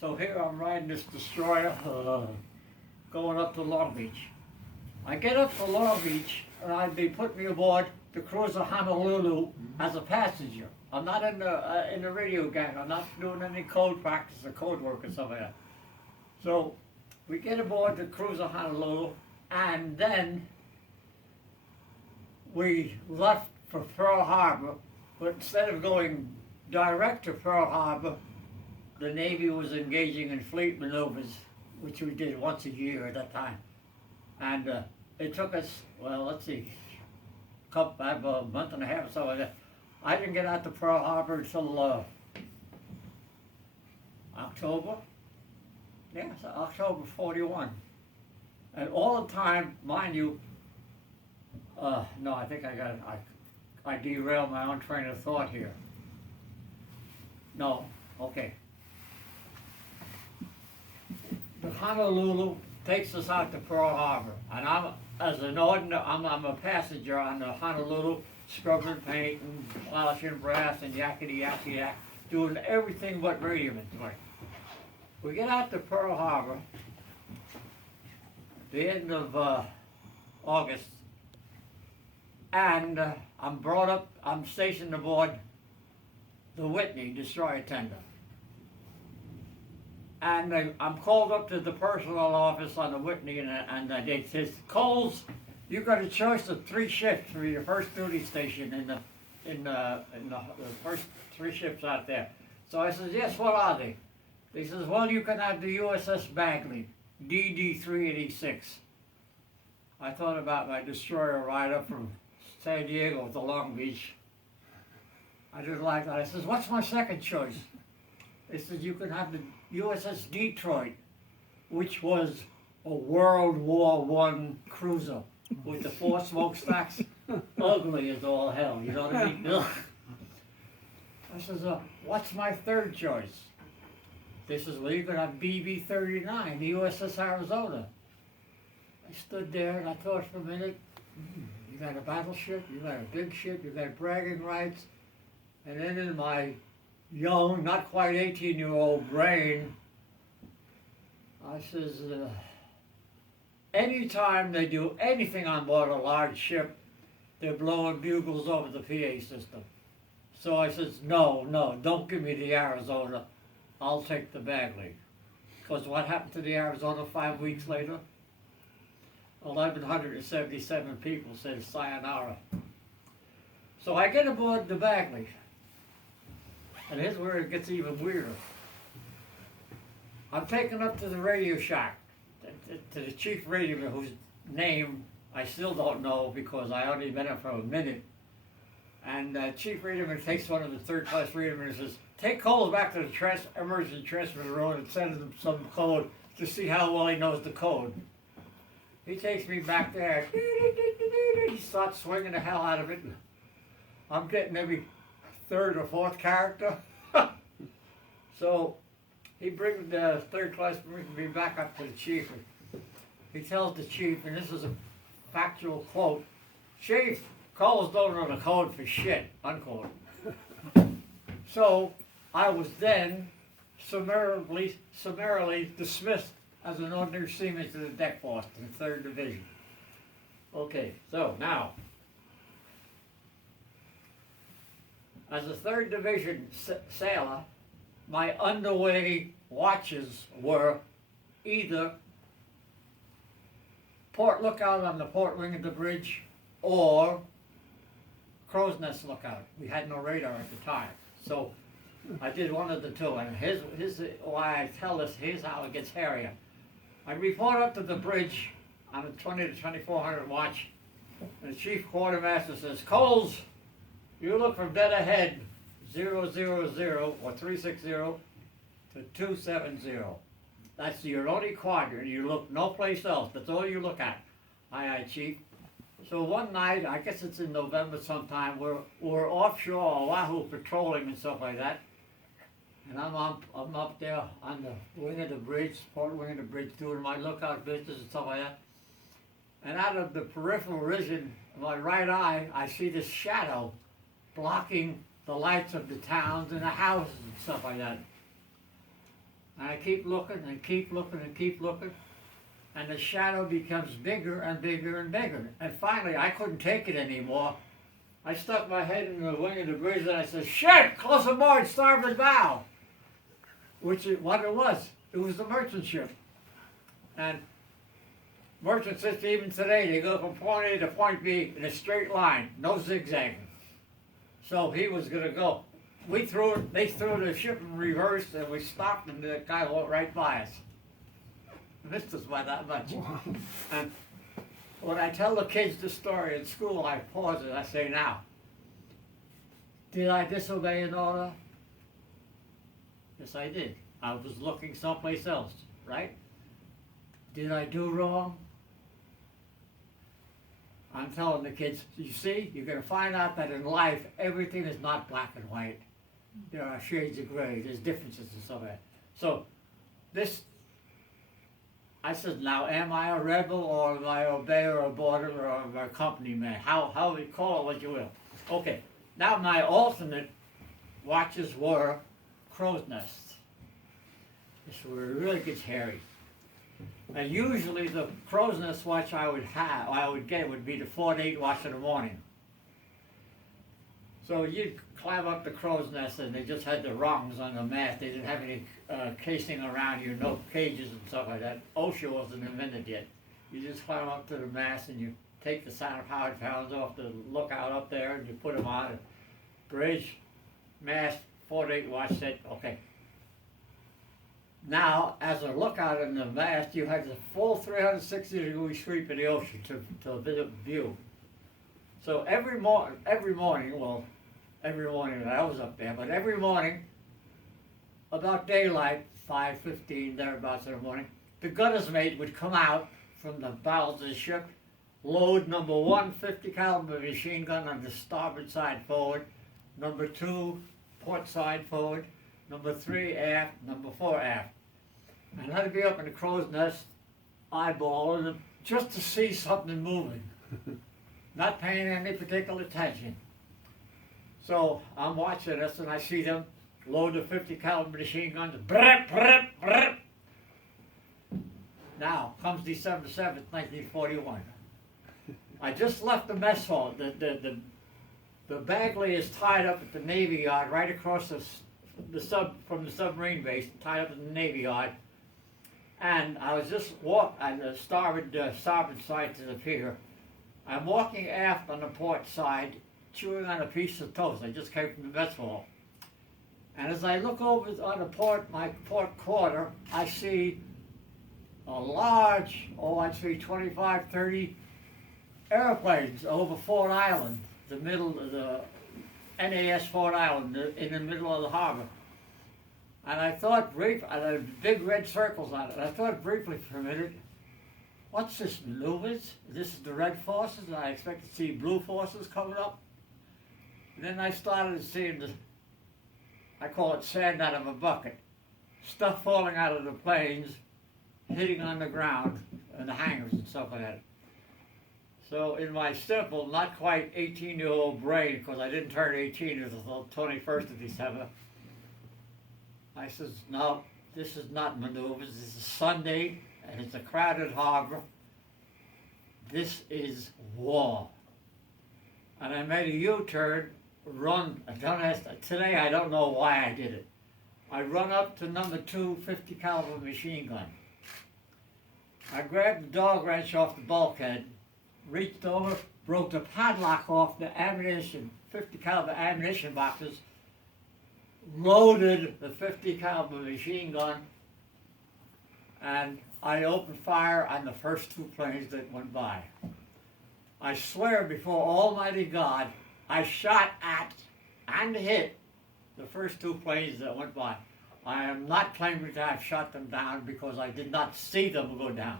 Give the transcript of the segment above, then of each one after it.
So here I'm riding this destroyer, going up to Long Beach. I get up to Long Beach, and they put me aboard the cruiser Honolulu as a passenger. I'm not in the radio gang. I'm not doing any code practice or code work or something like that. So we get aboard the cruiser Honolulu, and then we left for Pearl Harbor, but instead of going direct to Pearl Harbor, the Navy was engaging in fleet maneuvers, which we did once a year at that time. And it took us, well, let's see, a month and a half or so like that. I didn't get out to Pearl Harbor until October. Yeah, so October 41. And all the time, mind you, no, I think I derailed my own train of thought here. No, okay. The Honolulu takes us out to Pearl Harbor, and I'm a passenger on the Honolulu, scrubbing paint and polishing brass and yakety yakety yak, doing everything but radio instrument. We get out to Pearl Harbor, the end of August, and I'm stationed aboard the Whitney destroyer tender. And I'm called up to the personnel office on the Whitney, and they says, Coles, you got a choice of 3 shifts for your first duty station in the first 3 ships out there. So I says, yes, what are they? They says, well, you can have the USS Bagley, DD-386. I thought about my destroyer ride up from San Diego to Long Beach. I didn't like that. I says, what's my second choice? They said, you can have the USS Detroit, which was a World War I cruiser with the 4 smokestacks. Ugly as all hell, you know what I mean? I says, what's my third choice? They says, well, you can have BB-39, the USS Arizona. I stood there and I thought for a minute, you got a battleship, you got a big ship, you got bragging rights, and then in my young, not quite 18-year-old brain, I says, anytime they do anything on board a large ship, they're blowing bugles over the PA system. So I says, no, don't give me the Arizona, I'll take the Bagley. Because what happened to the Arizona 5 weeks later? 1,177 people said sayonara. So I get aboard the Bagley. And here's where it gets even weirder. I'm taken up to the radio shack, to the chief radioman, whose name I still don't know because I only met him for a minute. And chief radioman takes one of the third-class radiomen and says, take Cole back to the emergency transmitter room and send him some code to see how well he knows the code. He takes me back there. He starts swinging the hell out of it. I'm getting every 3rd or 4th character. So he brings the third class, brings me back up to the chief. He tells the chief, and this is a factual quote, Chief, Coles don't know the code for shit, unquote. So I was then summarily dismissed as an ordinary seaman to the deck force in the 3rd Division. Okay, so now, as a 3rd Division sailor, my underway watches were either port lookout on the port wing of the bridge or crow's nest lookout. We had no radar at the time. So I did one of the two. And here's why I tell this, here's how it gets hairier. I report up to the bridge on a 20 to 2400 watch, and the chief quartermaster says, Coles, you look from dead ahead, 000 or 360 to 270. That's your only quadrant. You look no place else. That's all you look at. Aye, chief. So one night, I guess it's in November sometime, we're offshore Oahu patrolling and stuff like that. And I'm up there on the wing of the bridge, port wing of the bridge, doing my lookout business and stuff like that. And out of the peripheral vision of my right eye, I see this shadow blocking the lights of the towns and the houses and stuff like that. And I keep looking and keep looking and keep looking. And the shadow becomes bigger and bigger and bigger. And finally, I couldn't take it anymore. I stuck my head in the wing of the bridge and I said, "Shit! Close aboard, starboard bow!" Which is what it was. It was the merchant ship. And merchant ships, even today, they go from point A to point B in a straight line, no zigzagging. So he was going to go. They threw the ship in reverse, and we stopped, and the guy went right by us. Missed us by that much. And when I tell the kids the story in school, I pause and I say, "Now, did I disobey an order?" Yes, I did. I was looking someplace else, right? Did I do wrong? I'm telling the kids, you see, you're going to find out that in life, everything is not black and white. There are shades of gray, there's differences and stuff like that. So, I said, now, am I a rebel, or am I a obeyer, or a border, or a company man? How we call it what you will. Okay, now my alternate watches were crow's nests. This is where it really gets hairy. And usually the crow's nest watch I would get would be the 4 to 8 watch in the morning. So you'd climb up the crow's nest, and they just had the rungs on the mast. They didn't have any casing around you, no cages and stuff like that. OSHA wasn't invented yet. You just climb up to the mast and you take the sound-powered pounds off the lookout up there, and you put them on. And bridge, mast, 4 to 8 watch set, okay. Now, as a lookout in the mast, you had the full 360-degree sweep of the ocean to view. So every morning that I was up there, but every morning, about daylight, 5:15, thereabouts in the morning, the gunner's mate would come out from the bowels of the ship, load number 1 50 caliber machine gun on the starboard side forward, number 2 port side forward, number 3 aft, number 4 aft. And I'd be up in the crow's nest, eyeballing them, just to see something moving, not paying any particular attention. So I'm watching this, and I see them load the 50 caliber machine guns. Brrp, brrp, brrp. Now comes December 7th, 1941. I just left the mess hall. The Bagley is tied up at the Navy Yard, right across from the submarine base, tied up at the Navy Yard. And I was just on the starboard side to the pier. I'm walking aft on the port side, chewing on a piece of toast. I just came from the mess hall. And as I look over on my port quarter, I see a large, I'd say 25, 30 airplanes over Fort Island, the middle of the NAS Fort Island, in the middle of the harbor. And I thought and had big red circles on it. And I thought briefly for a minute, what's this, maneuvers? This is the red forces, and I expect to see blue forces coming up. And then I started seeing I call it sand out of a bucket. Stuff falling out of the planes, hitting on the ground, and the hangars and stuff like that. So in my simple, not quite 18-year-old brain, because I didn't turn 18 until the 21st of December, I says, no, this is not maneuvers. This is Sunday, and it's a crowded harbor. This is war. And I made a U-turn, run. Today I don't know why I did it. I run up to number 2 50 caliber machine gun. I grabbed the dog wrench off the bulkhead, reached over, broke the padlock off the ammunition, 50 caliber ammunition boxes, loaded the 50 caliber machine gun, and I opened fire on the first 2 planes that went by. I swear before Almighty God, I shot at and hit the first 2 planes that went by. I am not claiming to have shot them down because I did not see them go down.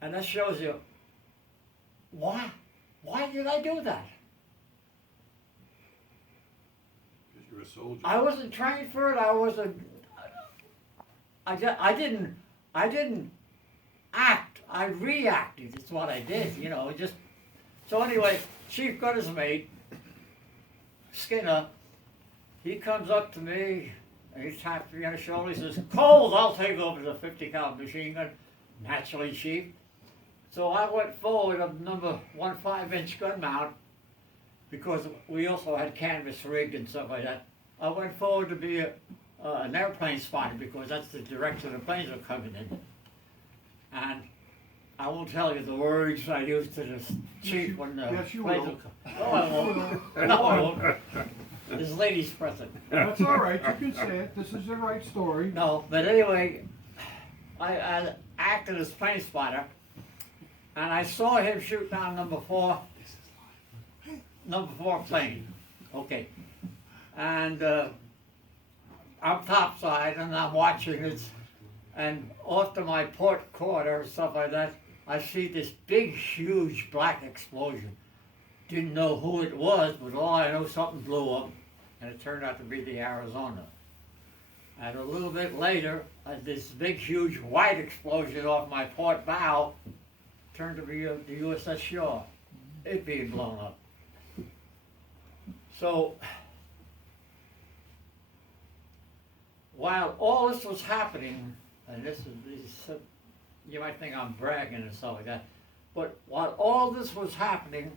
And that shows you, why did I do that? Because you're a soldier. I wasn't trained for it. I didn't act. I reacted. It's what I did. So anyway, Chief Gunner's mate, Skinner, he comes up to me And he tapped me on the shoulder. He says, Coles, I'll take over the 50 caliber machine gun. Naturally, Chief. So I went forward of number 1 5-inch gun mount because we also had canvas rigged and stuff like that. I went forward to be an airplane spotter because that's the direction the planes were coming in. And I won't tell you the words I used to the chief when the Yes, you planes will. would come. No, I won't. No, I won't. There's ladies present. That's all right, you can say it, this is the right story. No, but anyway, I acted as plane spotter, and I saw him shoot down number four plane. Okay. And I'm topside, and I'm watching it, and off to my port quarter, stuff like that, I see this big, huge black explosion. Didn't know who it was, but all I know, something blew up, and it turned out to be the Arizona. And a little bit later, this big, huge white explosion off my port bow turned to be the USS Shaw, it being blown up. So, while all this was happening, and you might think I'm bragging and stuff like that, but while all this was happening,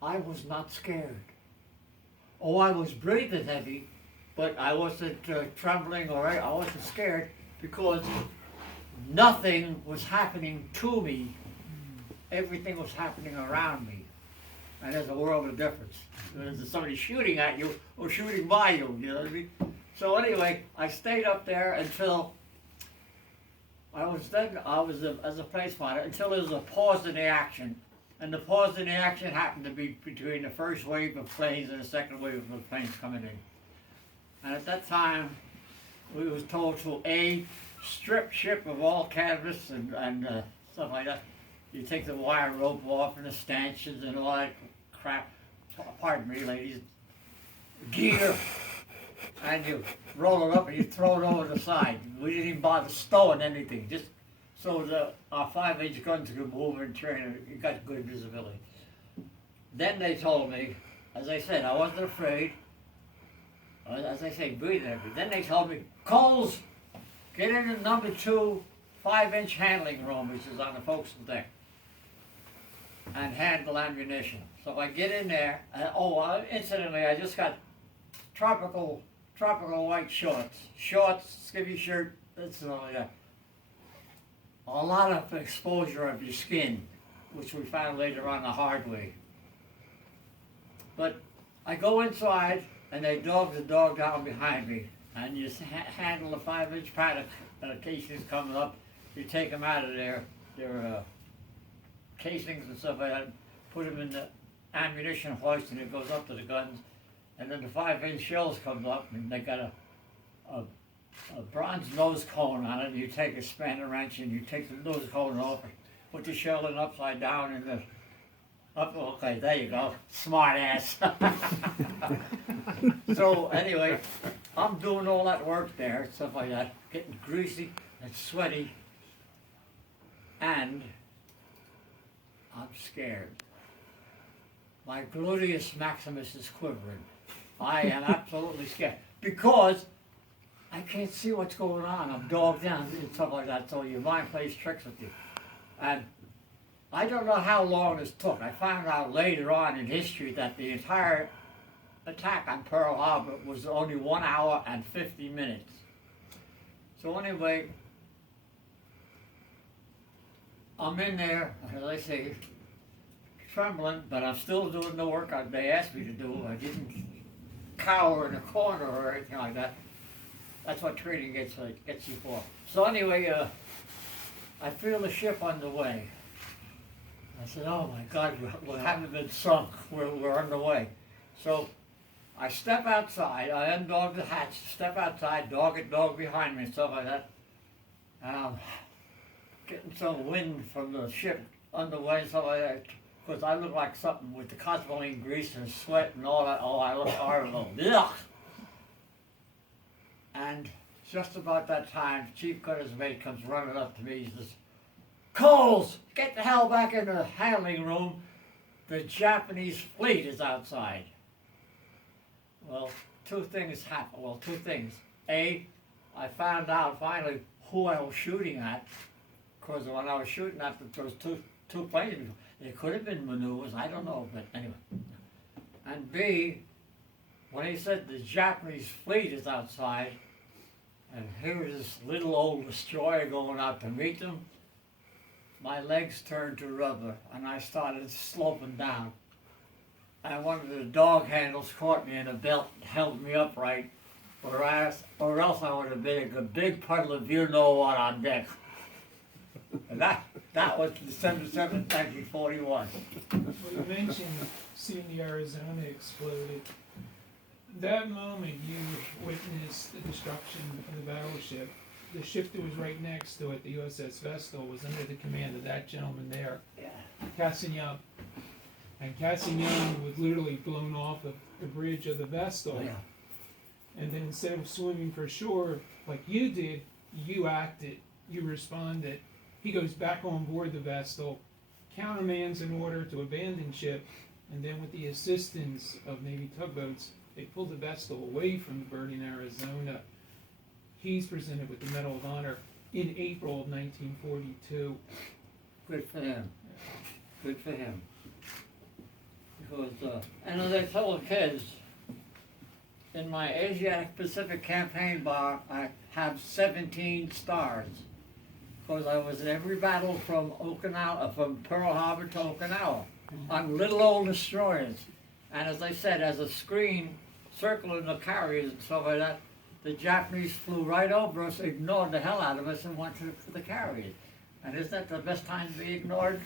I was not scared. Oh, I was breathing heavy, but I wasn't trembling or I wasn't scared because nothing was happening to me. Everything was happening around me. And there's a world of difference. There's somebody shooting at you or shooting by you, you know what I mean? So anyway, I stayed up there until I was as a plane spotter until there was a pause in the action. And the pause in the action happened to be between the first wave of planes and the second wave of planes coming in. And at that time, we was told to strip ship of all canvas and stuff like that. You take the wire rope off and the stanchions and all that crap. Pardon me, ladies. Gear. And you roll it up and you throw it over the side. We didn't even bother stowing anything, just so our 5-inch guns could move and turn and you got good visibility. Then they told me, as I said, I wasn't afraid. As I say, breathing heavy. Then they told me, Coles, get into number 2 5-inch handling room, which is on the forecastle deck, and handle ammunition. So I get in there, and incidentally, I just got tropical white shorts, skivvy shirt, that's all like that. A lot of exposure of your skin, which we found later on the hard way. But I go inside, and they dog the dog down behind me, and you handle the 5-inch paddock casings coming up. You take them out of their casings and stuff like that, put them in the ammunition hoist, and it goes up to the guns. And then the 5-inch shells come up, and they got a bronze nose cone on it. And you take a spanner wrench, and you take the nose cone off, and put the shell in upside down, and the okay, there you go, smart ass. So anyway, I'm doing all that work there, stuff like that, getting greasy and sweaty, and I'm scared. My gluteus maximus is quivering. I am absolutely scared because I can't see what's going on. I'm dogged down and stuff like that, so your mind plays tricks with you. And I don't know how long this took. I found out later on in history that the entire attack on Pearl Harbor was only 1 hour and 50 minutes. So anyway, I'm in there, as I say, trembling, but I'm still doing the work they asked me to do. I didn't cower in a corner or anything like that. That's what training gets you for. So anyway, I feel the ship underway. I said, oh my God, we haven't been sunk, we're underway. So I step outside, I undog the hatch, step outside, dog behind me and stuff like that. And I'm getting some wind from the ship underway and stuff like that. Because I look like something with the cosmoline grease and sweat and all that. Oh, I look horrible. Ugh. And just about that time, Chief Cutter's mate comes running up to me. He says, Coles, get the hell back in the handling room. The Japanese fleet is outside. Well, two things happened. Well, two things. A, I found out finally who I was shooting at, because when I was shooting at those two planes, it could have been maneuvers, I don't know, but anyway. And B, when he said the Japanese fleet is outside, and here's this little old destroyer going out to meet them, my legs turned to rubber, and I started sloping down. And one of the dog handles caught me in a belt and held me upright, or else I would have been a big puddle of you know what on deck. And that was December 7th, 1941. Well, you mentioned seeing the Arizona exploded. That moment you witnessed the destruction of the battleship. The ship that was right next to it, the USS Vestal, was under the command of that gentleman there, Yeah. Cassin. And Cassin was literally blown off of the bridge of the Vestal. Yeah. And then instead of swimming for shore like you did, you acted, you responded. He goes back on board the Vestal, countermands an order to abandon ship, and then with the assistance of Navy tugboats, they pulled the Vestal away from the burning Arizona. He's presented with the Medal of Honor in April of 1942. Good for him. Good for him. Because, and as I told the kids, in my Asiatic Pacific campaign bar, I have 17 stars. Because I was in every battle from Okinawa, from Pearl Harbor to Okinawa, on little old destroyers. And as I said, as a screen circling the carriers and stuff like that, the Japanese flew right over us, ignored the hell out of us, and went to the carriers. And isn't that the best time to be ignored?